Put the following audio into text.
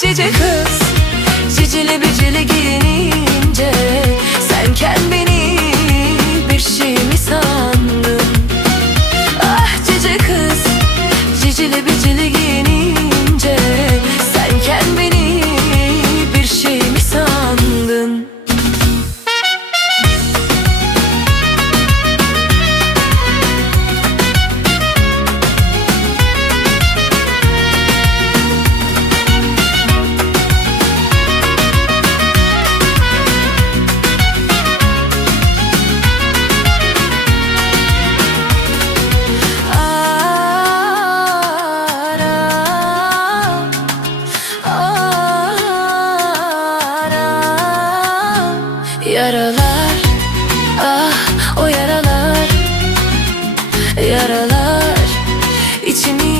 cici kız Cicili bicili giyinince Sen kendini bir şey mi sandın? Ah cici kız Cicili bicili Yaralar Ah o yaralar Yaralar. İçimi